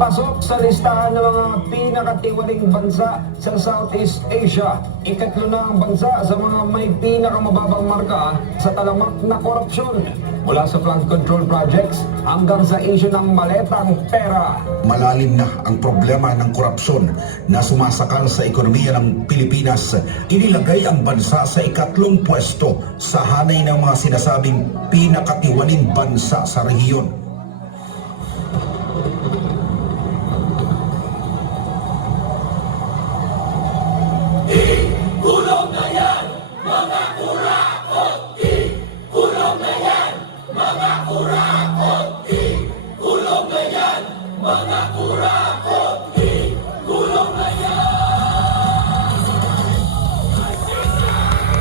Pasok sa listahan ng mga pinakatiwaling bansa sa Southeast Asia. Ikatlo na ang bansa sa mga may pinakamababang marka sa talamak na korupsyon. Mula sa flood control projects hanggang sa issue ng maletang pera. Malalim na ang problema ng korupsyon na sumasakal sa ekonomiya ng Pilipinas. Inilagay ang bansa sa ikatlong pwesto sa hanay ng mga sinasabing pinakatiwaling bansa sa rehiyon. Kulong na yan, mga kurakot! Kulong na yan, mga kurakot! Kulong na yan, mga kurakot! Kulong na yan!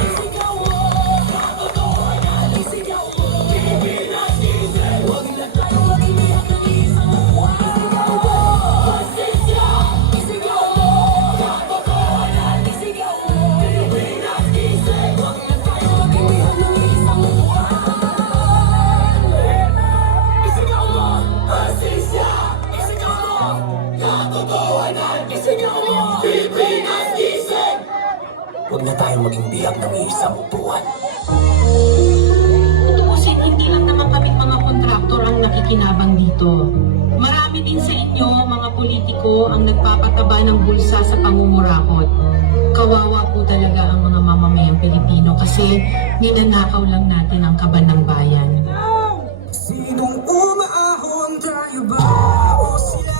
Isigaw mo, katotohanan, isigaw mo, Pilipinas, gising! Huwag na tayo mag-iniyak ng isang buwan! Isigaw mo, isigaw mo, katotohanan, isigaw mo, Pilipinas, gising! Huwag na tayo mag-iniyak ng isang buwan! Isigaw mo, Asisya! Isigaw mo, katotohanan, isigaw mo, Pilipinas, gising! Huwag na tayo maging biyag ng isang buwan. Tutuusin, hindi lang naman kami mga kontraktor ang nakikinabang dito. Marami din sa inyo, mga politiko, ang nagpapataba ng bulsa sa pangungurakot. Kawawa po talaga ang mga mamamayang Pilipino kasi ninanakaw lang natin ang kaban ng bayan. Sinong umaahon, tayo ba o sila?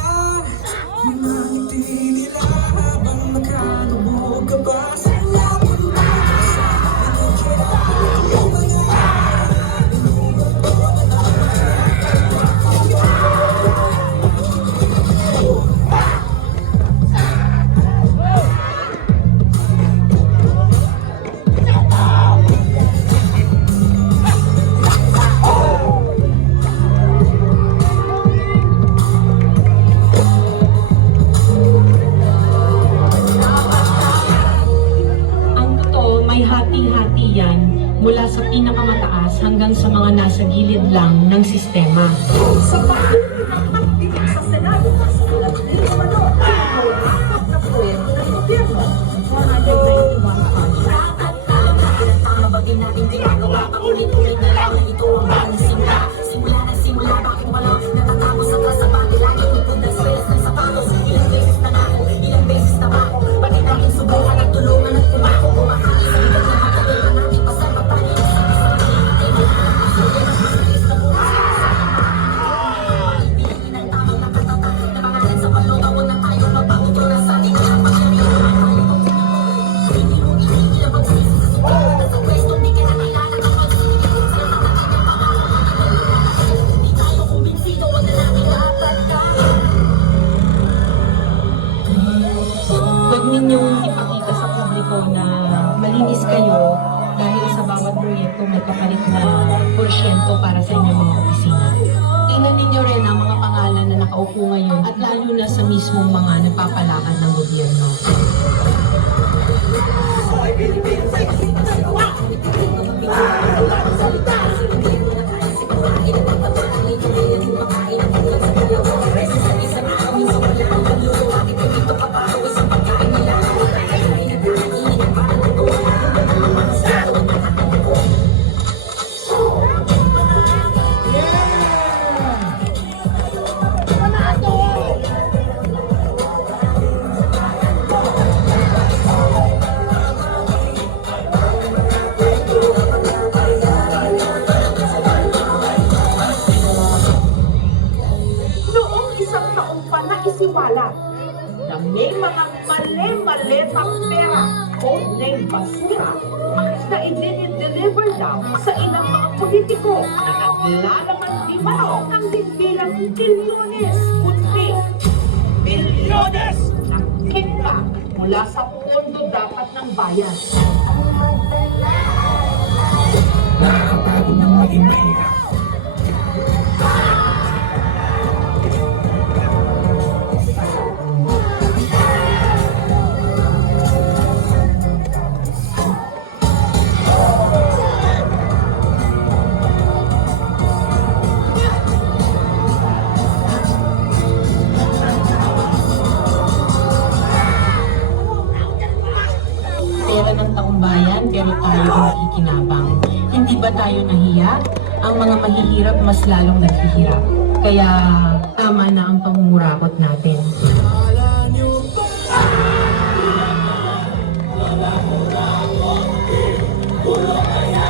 Mga ngiti nila habang nagkatubog ka ba? Sila punta sa Ang totoo, may hati-hati yan mula sa pinakamataas hanggang sa mga nasa gilid lang ng sistema. Sa patuloy ng pagdinig sa Senado, kasalat din naman o, apat na proyekto ng gobyerno, 491 projects. Tama ba din natin ginagawa? Paulit-ulit na lang ito ang panisimula. Simula, bakit wala natatapos sa kasabali? Lagi ikot na stress ng sapatos. Ilang beses na nga ako, ilang beses na ba ako? Pati natin subukan at tulungan at kumako. Kumakain sa bigat na matagal na natin pasama pa rin sa isa. Kaya mas mabilis na bukas. Piliin ang tamang nakatata na pangalan sa palungaw na tayo magpautora sa ating kapangyarihan. Hindi mo itigil ang pagsisi sa simula na sa pwesto. Hindi ka na kailangan ng pagsisigil sa nakakagyan pa nga. Hindi tayo kumbinsido, wag na natin natanda. Huwag ninyong ipakita sa publiko na malinis kayo dahil sa bawat proyekto may kapalit na porsyento para sa inyong mga opisina. Tingnan ninyo rin ang mga pangalan na nakaupo ngayon at lalo na sa mismong mga nagpapalakad ng gobyerno. Noong isang taong pa naisiwala na may mga mali-maletang pera o name basura na i-deliver daw sa ilang mga politiko na naglalaman di mano ng bilang bilyones, kundi bilyones ng kickback mula sa pondo dapat ng bayan. Nakakapagod ng maging mahirap. pero tayo ang nakikinabang. Hindi ba tayo nahiya? Ang mga mahihirap mas lalong naghihirap. Kaya tama na ang pangungurakot natin. Ulo kaya,